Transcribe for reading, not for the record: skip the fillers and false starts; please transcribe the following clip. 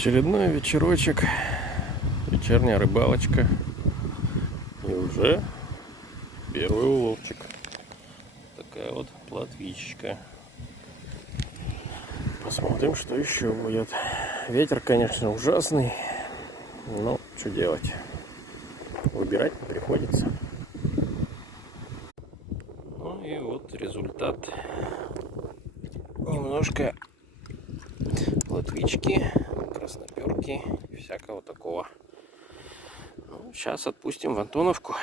Очередной вечерочек, вечерняя рыбалочка. И уже первый уловчик. Такая вот плотвичка. Посмотрим, что еще будет. Ветер, конечно, ужасный, но что делать? Выбирать не приходится. Ну и вот результат. Немножко плотвички, красноперки и всякого такого. Ну, сейчас отпустим в Антоновку.